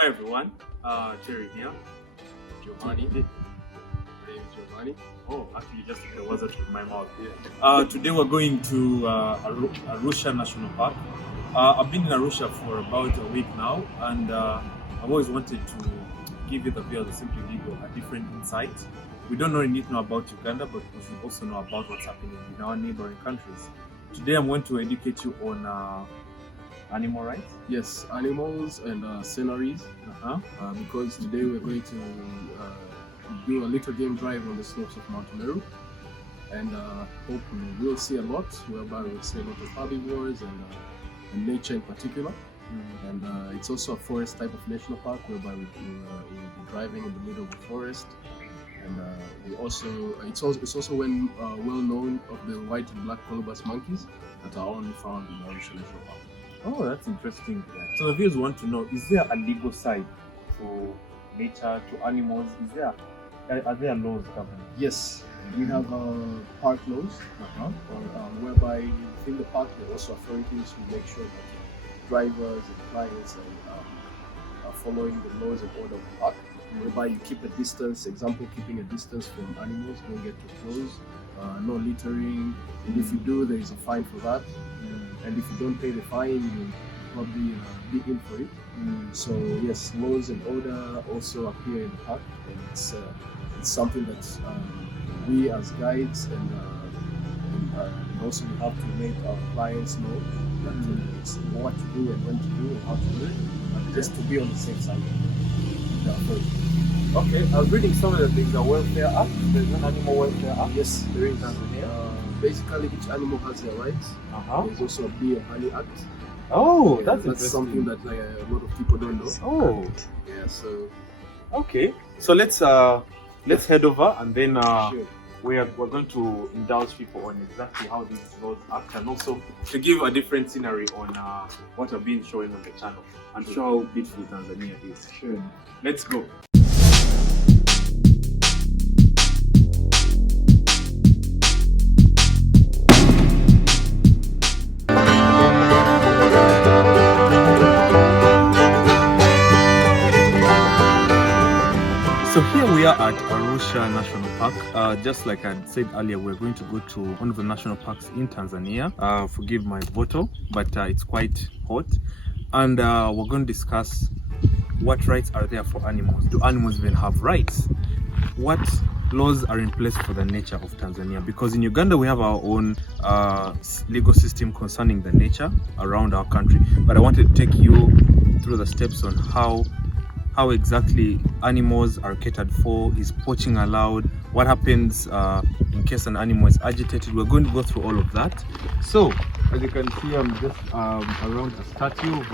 Hi everyone, Jerry here. Giovanni. My name is Giovanni. Oh, actually just the words out of my mouth. Today we're going to Arusha National Park. I've been in Arusha for about a week now, and I've always wanted to give you the viewers of Simply Legal a different insight. We don't need to know about Uganda, but we should also know about what's happening in our neighboring countries. Today I'm going to educate you on animal rights. Yes, animals and sceneries. Because today we're going to do a little game drive on the slopes of Mount Meru, and hope we will see a lot, whereby we'll see a lot of herbivores and nature in particular. And it's also a forest type of national park, whereby we'll be driving in the middle of the forest. And we also it's also well known of the white and black colobus monkeys that are only found in Arusha National Park. Oh, that's interesting. So the viewers want to know: is there a legal side to nature, to animals? Are there laws governing? Yes, we have park laws, whereby within the park there are also authorities who make sure that drivers and clients are following the laws and order of the park. Whereby you keep a distance, example, keeping a distance from animals, don't get too close, no littering, and if you do, there is a fine for that. And if you don't pay the fine, you'll probably be in for it. So yes, laws and order also appear in the park, and it's something that we as guides and also we have to make our clients know that it's what to do and when to do and how to do it, just to be on the safe side. Okay, I was reading some of the things. The Welfare Act. There's an Animal Welfare Act. Yes, there is. Basically, each animal has their rights. There's also a Bee and Honey Act. Oh, that's something that a lot of people don't know. Oh, yeah. So okay, so let's head over, and then sure. we're going to indulge people on exactly how these laws act, and also to give a different scenery on what I've been showing on the channel, and show how beautiful Tanzania is. Sure. Let's go. So here we are at Arusha National Park. Just like I said earlier, we're going to go to one of the national parks in Tanzania. Forgive my bottle, but it's quite hot. And we're going to discuss what rights are there for animals. Do animals even have rights? What laws are in place for the nature of Tanzania? Because in Uganda we have our own legal system concerning the nature around our country. But I wanted to take you through the steps on how exactly animals are catered for. Is poaching allowed? What happens in case an animal is agitated? We're going to go through all of that. So as you can see, I'm just around a statue of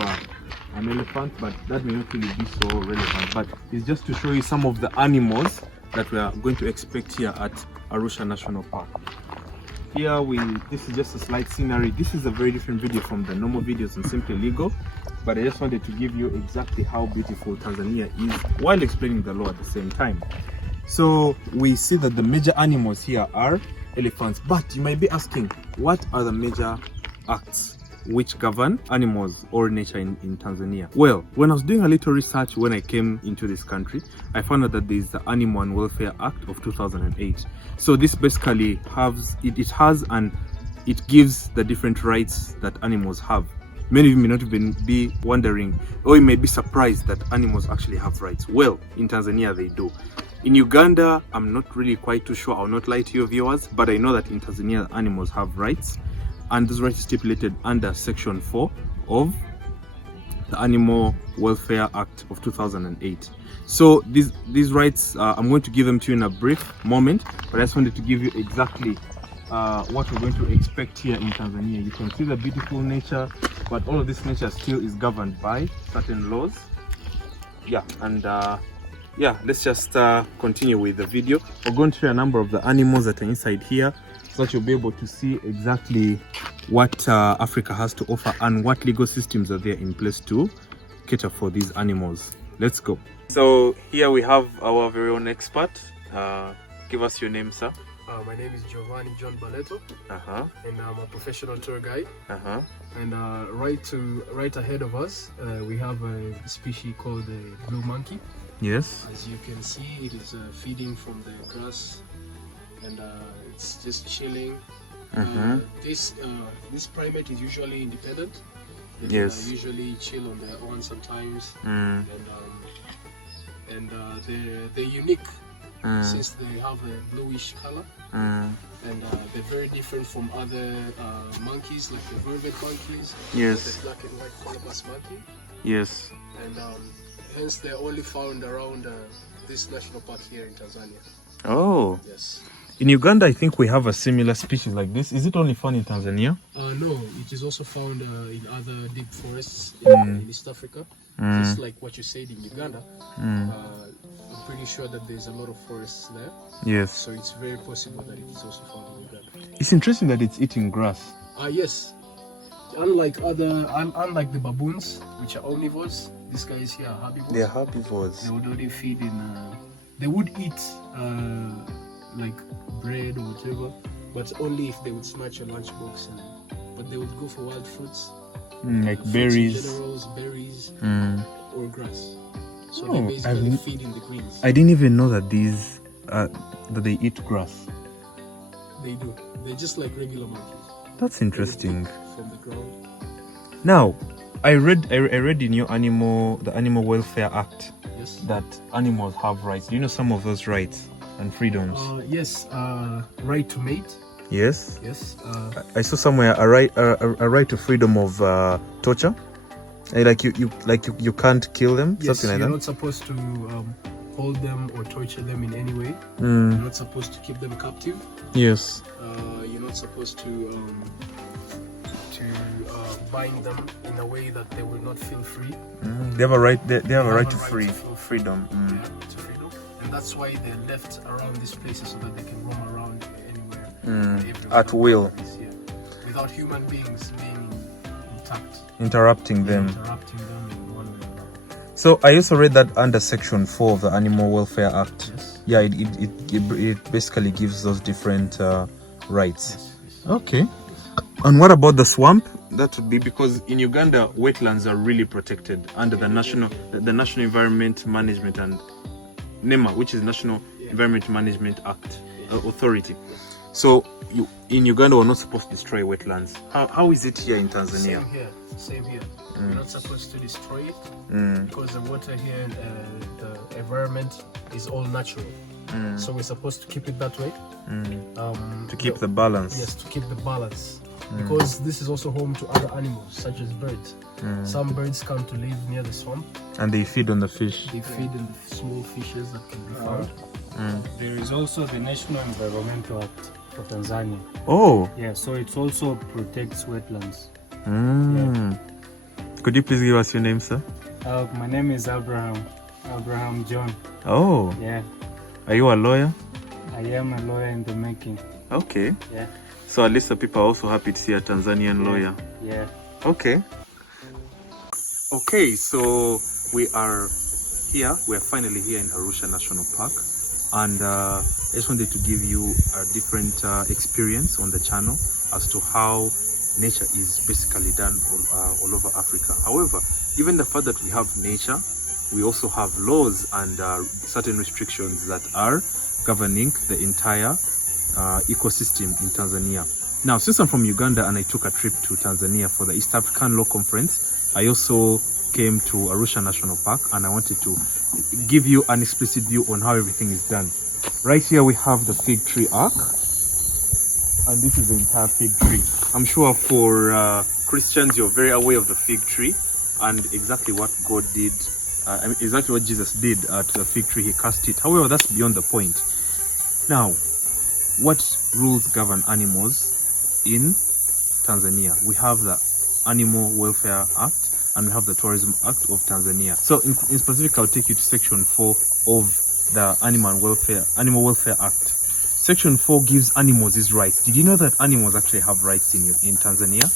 an elephant, but that may not really be so relevant, but it's just to show you some of the animals that we are going to expect here at Arusha National Park. Here this is just a slight scenery. This is a very different video from the normal videos on Simply Legal, but I just wanted to give you exactly how beautiful Tanzania is while explaining the law at the same time. So we see that the major animals here are elephants, but you might be asking, what are the major acts which govern animals or nature in Tanzania? Well, when I was doing a little research when I came into this country, I found out that there is the Animal and Welfare Act of 2008. So this basically it gives the different rights that animals have. Many of you may not even be wondering, or you may be surprised that animals actually have rights. Well, in Tanzania they do. In Uganda, I'm not really quite too sure. I'll not lie to your viewers, but I know that in Tanzania animals have rights, and those rights are stipulated under Section 4 of the Animal Welfare Act of 2008. So these rights, I'm going to give them to you in a brief moment, but I just wanted to give you exactly what we're going to expect here in Tanzania. You can see the beautiful nature, but all of this nature still is governed by certain laws. Yeah, and yeah, let's just continue with the video. We're going to show a number of the animals that are inside here, so that you'll be able to see exactly what Africa has to offer and what legal systems are there in place to cater for these animals. Let's go. So here we have our very own expert. Give us your name, sir. My name is Giovanni John Barletto, and I'm a professional tour guide. And right ahead of us, we have a species called the blue monkey. Yes. As you can see, it is feeding from the grass, and it's just chilling. This primate is usually independent. They usually chill on their own sometimes, and they're unique since they have a bluish color, and they're very different from other monkeys like the vervet monkeys, the black and white colobus monkey. Yes. And hence they're only found around this national park here in Tanzania. Oh. Yes. In Uganda, I think we have a similar species like this. Is it only found in Tanzania? No, it is also found in other deep forests in East Africa. Just like what you said in Uganda, I'm pretty sure that there's a lot of forests there. Yes. So it's very possible that it is also found in Uganda. It's interesting that it's eating grass. Yes. Unlike the baboons, which are omnivores, these guys here are herbivores. They are herbivores. They would only feed in. They would eat like bread or whatever, but only if they would snatch a lunchbox. But they would go for wild fruits, like fruits berries, generals, berries, or grass. So they basically feed in the greens. I didn't even know that these that they eat grass. They do. They're just like regular monkeys. That's interesting. From the ground. Now, I read in your the Animal Welfare Act that animals have rights. Do you know some of those rights and freedoms? Yes, right to mate. Yes. Yes. I saw somewhere a right to freedom of torture. You can't kill them. Yes, something like you're that. not supposed to hold them or torture them in any way. You're not supposed to keep them captive. Yes. You're not supposed to bind them in a way that they will not feel free. They have a right. They have a right to freedom. Yeah, to freedom, and that's why they're left around these places so that they can roam around anywhere, at will, without human beings being interrupting them. in one way or another. So I also read that under Section 4 of the Animal Welfare Act. Yes. Yeah, it basically gives those different rights. Yes. Okay. And what about the swamp? That would be because in Uganda, wetlands are really protected under the National Environment Management and NEMA, which is National Environment Management Act Authority. So in Uganda, we're not supposed to destroy wetlands. How is it here in Tanzania? Same here. We're not supposed to destroy it because the water here, the environment is all natural. So we're supposed to keep it that way. To keep the balance. Yes, to keep the balance. Because this is also home to other animals, such as birds. Some birds come to live near the swamp. And they feed on the fish. They feed on the small fishes that can be found. There is also the National Environmental Act for Tanzania. Oh. Yeah, so it also protects wetlands. Could you please give us your name, sir? My name is Abraham John. Oh. Yeah. Are you a lawyer? I am a lawyer in the making. Okay. Yeah. So at least the people are also happy to see a Tanzanian lawyer. Yeah. Okay. Okay, so we are here. We are finally here in Arusha National Park. And I just wanted to give you a different experience on the channel as to how nature is basically done all over Africa. However, given the fact that we have nature, we also have laws and certain restrictions that are governing the entire ecosystem in Tanzania. Now, since I'm from Uganda and I took a trip to Tanzania for the East African Law Conference, I also came to Arusha National Park and I wanted to give you an explicit view on how everything is done. Right here we have the fig tree arc, and this is the entire fig tree. I'm sure for Christians you're very aware of the fig tree and exactly what God did, exactly what Jesus did to the fig tree. He cursed it. However, that's beyond the point. Now, what rules govern animals in Tanzania? We have the Animal Welfare Act and we have the Tourism Act of Tanzania. So in specific, I'll take you to Section 4 of the Animal Welfare Act. Section 4 gives animals these rights. Did you know that animals actually have rights in Tanzania?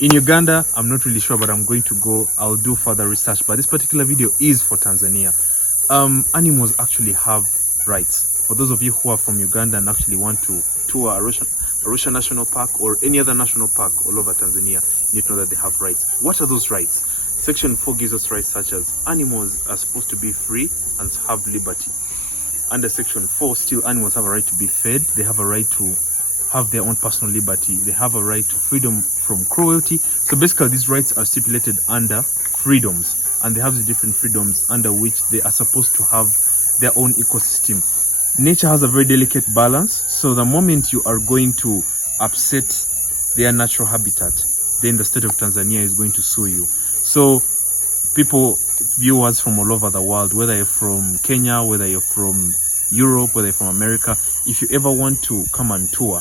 In Uganda, I'm not really sure, but I'll do further research. But this particular video is for Tanzania. Animals actually have rights. for those of you who are from Uganda and actually want to tour Arusha National Park or any other national park all over Tanzania, you need to know that they have rights. What are those rights? Section 4 gives us rights such as animals are supposed to be free and have liberty. Under Section 4, still animals have a right to be fed. They have a right to have their own personal liberty. They have a right to freedom from cruelty. So basically, these rights are stipulated under freedoms, and they have the different freedoms under which they are supposed to have their own ecosystem. Nature has a very delicate balance, so the moment you are going to upset their natural habitat, then the state of Tanzania is going to sue you. So people, viewers from all over the world, whether you're from Kenya, whether you're from Europe, whether you're from America, if you ever want to come and tour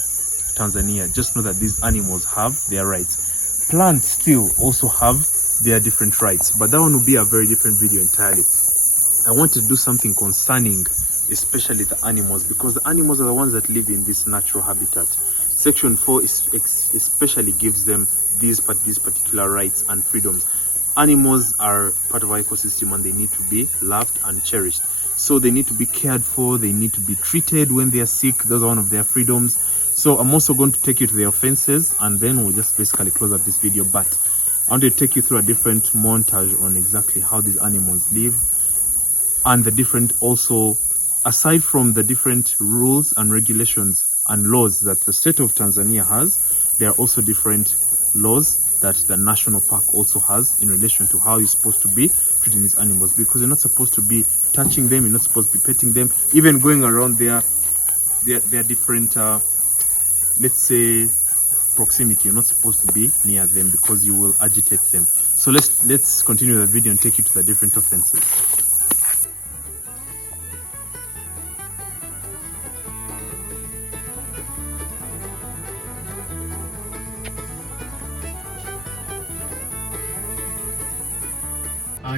Tanzania, just know that these animals have their rights. Plants still also have their different rights, but that one will be a very different video entirely. I want to do something concerning especially the animals, because the animals are the ones that live in this natural habitat. Section 4 especially gives them these particular rights and freedoms. Animals are part of our ecosystem and they need to be loved and cherished. So they need to be cared for, they need to be treated when they are sick. Those are one of their freedoms. So I'm also going to take you to their offenses, and then we'll just basically close up this video. But I want to take you through a different montage on exactly how these animals live, and the different, also aside from the different rules and regulations and laws that the state of Tanzania has, there are also different laws that the national park also has in relation to how you're supposed to be treating these animals, because you're not supposed to be touching them, you're not supposed to be petting them, even going around their different let's say proximity. You're not supposed to be near them because you will agitate them. So let's continue the video and take you to the different offenses.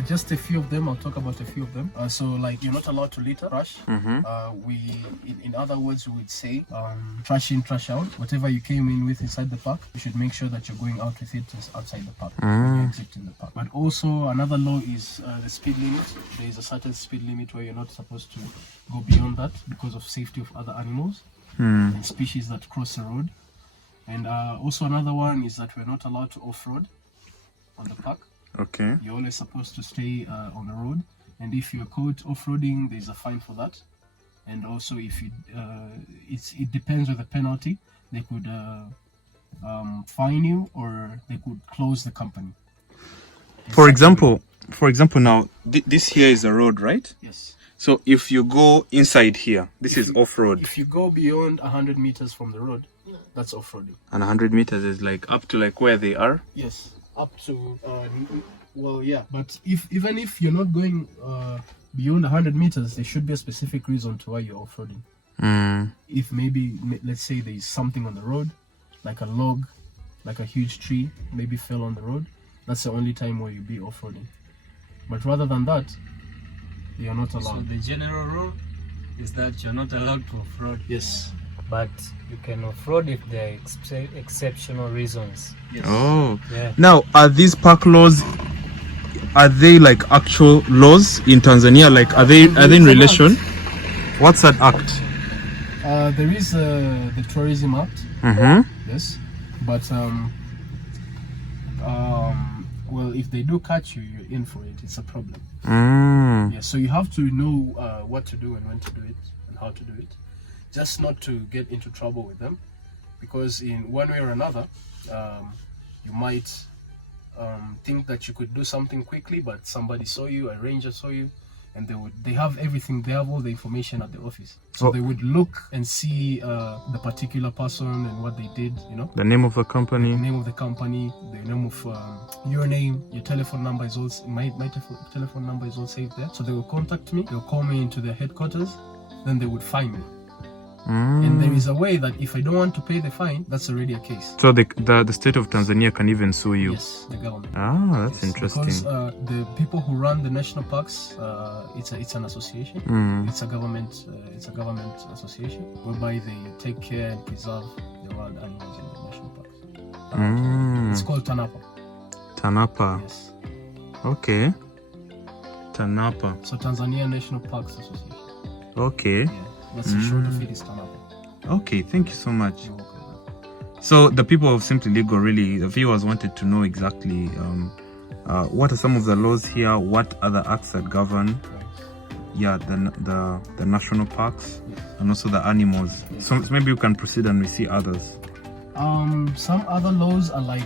Just a few of them. I'll talk about a few of them. So like, you're not allowed to litter, trash. In other words, we would say trash in, trash out. Whatever you came in with inside the park, you should make sure that you're going out with it outside the park, when you exit in the park. But also another law is the speed limit. There is a certain speed limit where you're not supposed to go beyond that because of safety of other animals and species that cross the road. And also another one is that we're not allowed to off-road on the park. Okay. You're always supposed to stay on the road, and if you're caught off-roading, there's a fine for that. And also, if you, it depends with the penalty. They could fine you, or they could close the company. For example, now this here is a road, right? Yes. So if you go inside here, this is off-road. If you go beyond 100 meters from the road, that's off-roading. And 100 meters is like up to like where they are? Yes. Up to well, yeah, but even if you're not going beyond 100 meters, there should be a specific reason to why you're off-roading. If maybe, let's say there's something on the road, like a log, like a huge tree maybe fell on the road, that's the only time where you'll be off-roading. But rather than that, you're not allowed. So the general rule is that you're not allowed to off-road. Yes. But you can off-road if there are exceptional reasons. Yes. Oh. Yeah. Now, are these park laws, are they like actual laws in Tanzania? Like, are they in relation? What's that act? There is the Tourism Act. Yes. But well, if they do catch you, you're in for it. It's a problem. Yeah. So you have to know what to do and when to do it and how to do it. Just not to get into trouble with them, because in one way or another, you might think that you could do something quickly, but somebody saw you, a ranger saw you, and they have everything, they have all the information at the office. So they would look and see the particular person and what they did, you know. The name of the company. The name of the company, the name of your name, your telephone number is all, my telephone number is all saved there. So they will contact me, they'll call me into their headquarters, then they would find me. And there is a way that if I don't want to pay the fine, that's already a case. So the state of Tanzania can even sue you? Yes, the government. Ah, that's interesting. Because the people who run the national parks, it's an association. It's a government association whereby they take care and preserve the wild animals in the national parks. It's called TANAPA. TANAPA. Yes. Okay. TANAPA. So Tanzania National Parks Association. Okay. Yeah. That's sure to feed his stomach. Okay, thank you so much. You're welcome. So the people of Simply Legal, really, the viewers wanted to know exactly what are some of the laws here, what are the acts that govern, Right. the national parks, Yes. and also the animals. Yes. So maybe you can proceed and we see others. Some other laws are like,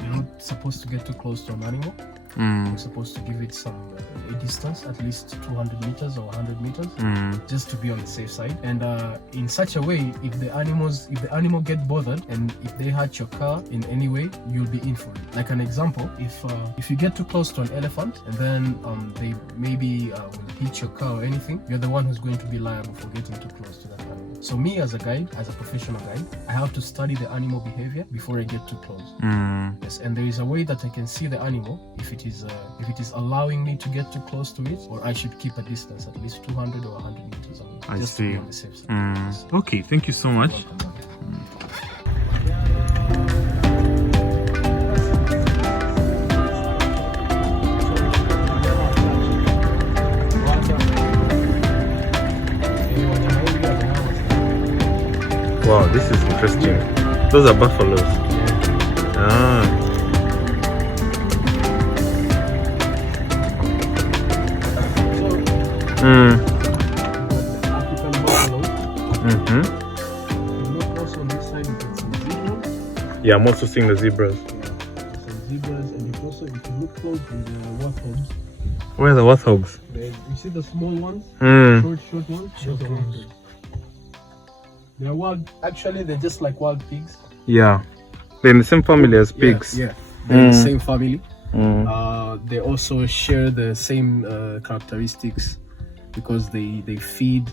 you're not supposed to get too close to an animal. You're supposed to give it some a distance, at least 200 meters or 100 meters, just to be on the safe side. And in such a way, if the animal get bothered and if they hurt your car in any way, you'll be in for it. Like an example, if you get too close to an elephant and then they maybe will hit your car or anything, you're the one who's going to be liable for getting too close to that animal. So me as a guide, as a professional guide, I have to study the animal behavior before I get too close. Yes, and there is a way that I can see the animal if it is allowing me to get too close to it, or I should keep a distance at least 200 or 100 meters away. I just see. to be on the safe side. Yes. Okay, thank you so much. Welcome. Wow, this is interesting. Those are buffaloes. Ah. African buffalo. Mm-hmm. You look also on this side, you can see zebras. Yeah, I'm also seeing the zebras. Some zebras, and you also, if you look close, the warthogs. Where are the warthogs? You see the small ones, short ones. Those are warthogs. They're wild. Actually, they're just like wild pigs. Yeah, they're in the same family as pigs. Yeah, they're in the same family. Mm. They also share the same characteristics because they feed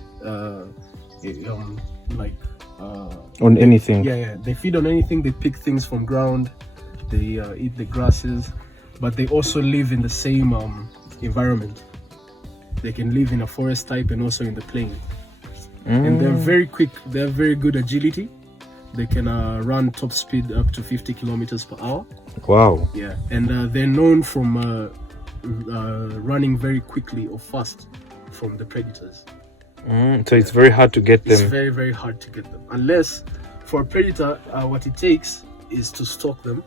like On anything. yeah, they feed on anything. They pick things from ground. They eat the grasses, but they also live in the same environment. They can live in a forest type and also in the plain. And they're very quick. They have very good agility. They can run top speed up to 50 kilometers per hour. Wow. Yeah, and they're known from running very quickly or fast from the predators. So it's very hard to get them. It's very, very hard to get them. Unless, for a predator, what it takes is to stalk them.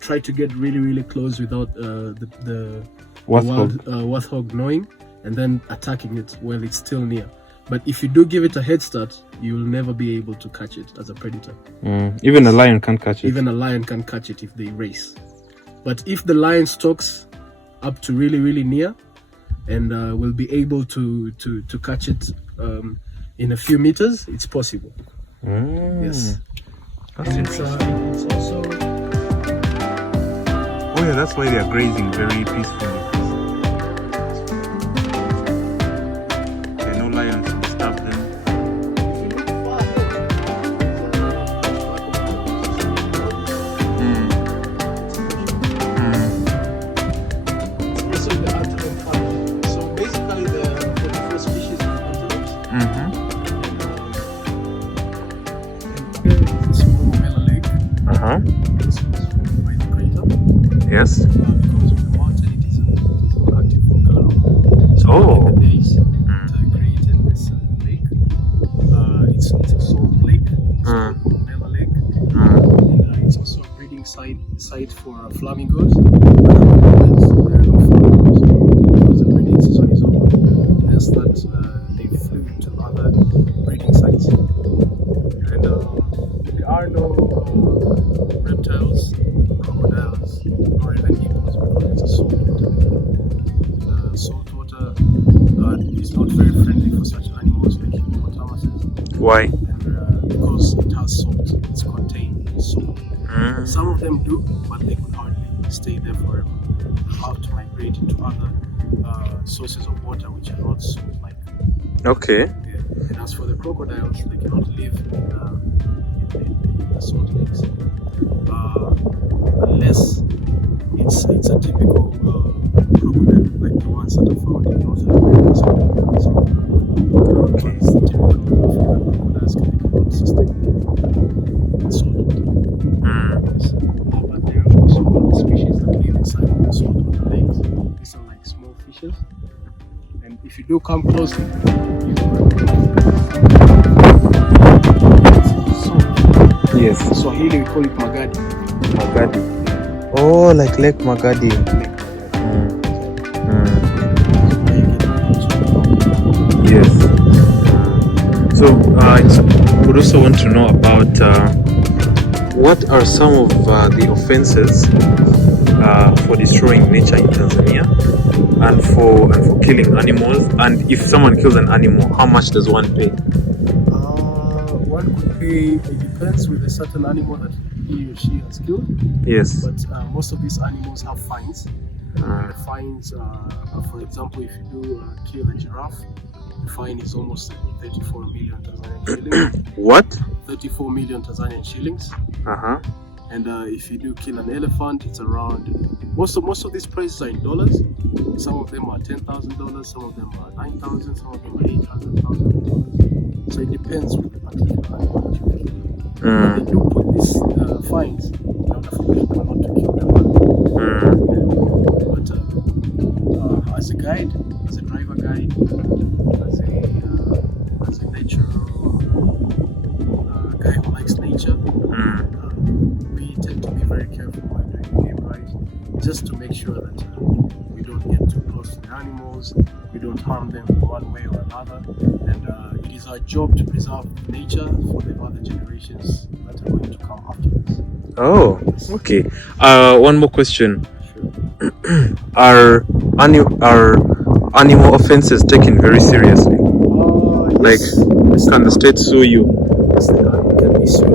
Try to get really, really close without the warthog knowing, and then attacking it while it's still near. But if you do give it a head start, you will never be able to catch it as a predator. Even a lion can't catch it. Even a lion can catch it if they race. But if the lion stalks up to really, really near, and will be able to catch it in a few meters, it's possible. Yes. That's And it's also... Oh yeah, that's why they are grazing very peacefully. There are no lions to disturb them. Also the antelope family. So basically the 44 species of antelopes. Here is a small Mela Lake. This was formed by the crater. Yes. Because of the mountain, it is an active volcano. So Oh. back in the days, it created this lake. It's a salt lake. It's called Mela Lake. And it's also a breeding site for flamingos. But at the moment, there are no flamingos because the breeding season is over. Hence that they flew to other breeding sites. And there are no reptiles, crocodiles, or even hippos because it's a saltwater lake. Saltwater is not very friendly for such animals like hippopotamuses. Why? And because it has salt, it's contained in salt. Some of them do, but they could hardly stay there forever. They have to migrate into other sources of water which are not salt-like. Okay. Yeah. And as for the crocodiles, they cannot live in the salt lakes unless it's a typical crocodile, like the ones that are found in North America. So it's the typical African crocodiles cannot sustain in the salt water. Yes. But there are also other species that live inside the saltwater lakes. These are like small creatures. And if you do come closely, Yes. Swahili we call it magadi. Magadi. Oh, like Lake Magadi. Yes. So I would also want to know about what are some of the offenses for destroying nature in Tanzania, and for killing animals. And if someone kills an animal, how much does one pay? One could pay. It depends with a certain animal that he or she has killed. Yes. But most of these animals have fines. The fines, for example, if you do kill a giraffe, the fine is almost 34 million Tanzanian shillings. What? 34 million Tanzanian shillings. And if you do kill an elephant, it's around most of these prices are in dollars. Some of them are $10,000, some of them are $9,000, some of them are $8,000. So it depends with the particular animal that you kill. But they do put these fines in order for people not to kill them. But as a guide, as a driver guide, as a natural guy who likes nature, we tend to be very careful while doing game rides, just to make sure that we don't get too close to the animals, we don't harm them in one way or another, and it is our job to preserve nature for the other generations that are going to come after us. Oh, okay. One more question. Sure. Are animal offenses taken very seriously? Like, yes, can the state sue you? yes, they can be sued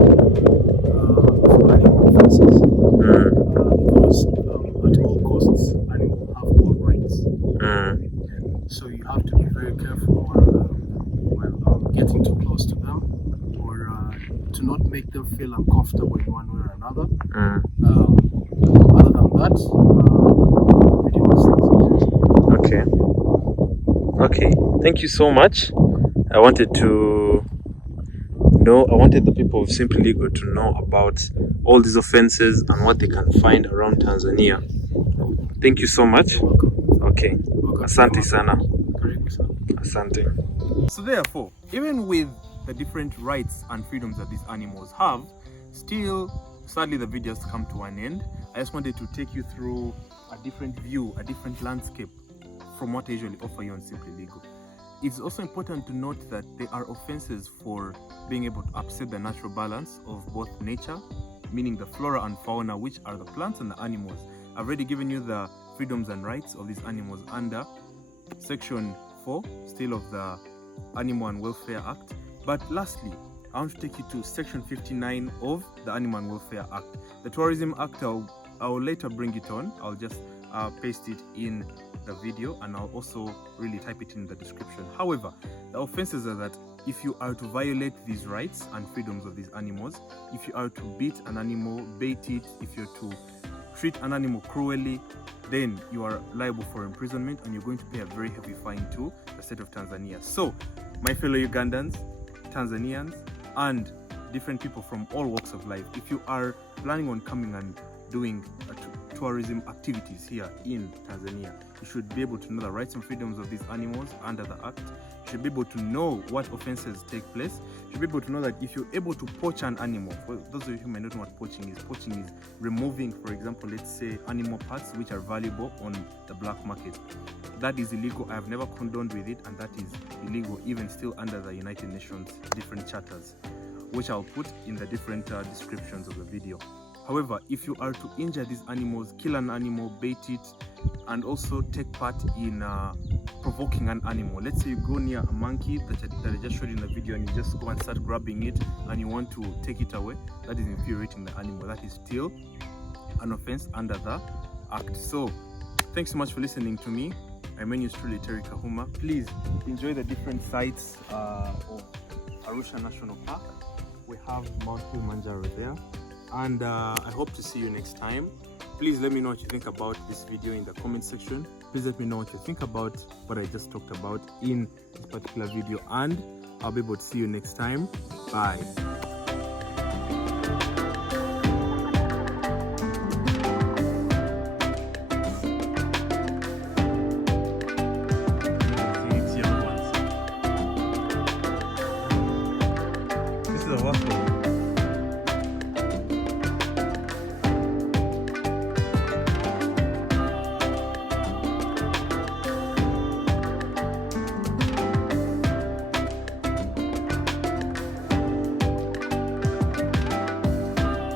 for animal offenses because at all costs, animals have all rights. And so you have to be very careful while getting too close to them, or to not make them feel uncomfortable in one way or another. Other than that, pretty much that's it. Okay. Thank you so much. I wanted the people of Simply Legal to know about all these offenses and what they can find around Tanzania. Thank you so much. You're welcome. Okay. Asante sana. Karibu sana. Asante. So therefore, even with the different rights and freedoms that these animals have, still, sadly, the video has come to an end. I just wanted to take you through a different view, a different landscape from what I usually offer you on Simply Legal. It's also important to note that there are offenses for being able to upset the natural balance of both nature, meaning the flora and fauna, which are the plants and the animals. I've already given you the freedoms and rights of these animals under Section 4, still of the Animal and Welfare Act. But lastly, I want to take you to Section 59 of the Animal and Welfare Act. The Tourism Act, I will later bring it on. I'll just paste it in the video, and I'll also really type it in the description. However, the offenses are that if you are to violate these rights and freedoms of these animals, if you are to beat an animal, bait it, if you're to treat an animal cruelly, then you are liable for imprisonment, and you're going to pay a very heavy fine to the state of Tanzania. So, my fellow Ugandans, Tanzanians, and different people from all walks of life, if you are planning on coming and doing tourism activities here in Tanzania, you should be able to know the rights and freedoms of these animals under the Act. You should be able to know what offenses take place. You should be able to know that if you're able to poach an animal, for those of you who may not know what poaching is removing, for example, let's say animal parts which are valuable on the black market. That is illegal. I have never condoned with it, and that is illegal even still under the United Nations different charters, which I'll put in the different descriptions of the video. However, if you are to injure these animals, kill an animal, bait it, and also take part in provoking an animal. Let's say you go near a monkey that I just showed you in the video, and you just go and start grabbing it and you want to take it away. That is infuriating the animal. That is still an offense under the Act. So, thanks so much for listening to me. My name is truly Terry Kahuma. Please enjoy the different sites of Arusha National Park. We have Mount Kilimanjaro there. And I hope to see you next time. Please let me know what you think about this video in the comment section. Please let me know what you think about what I just talked about in this particular video, and I'll be able to see you next time. Bye.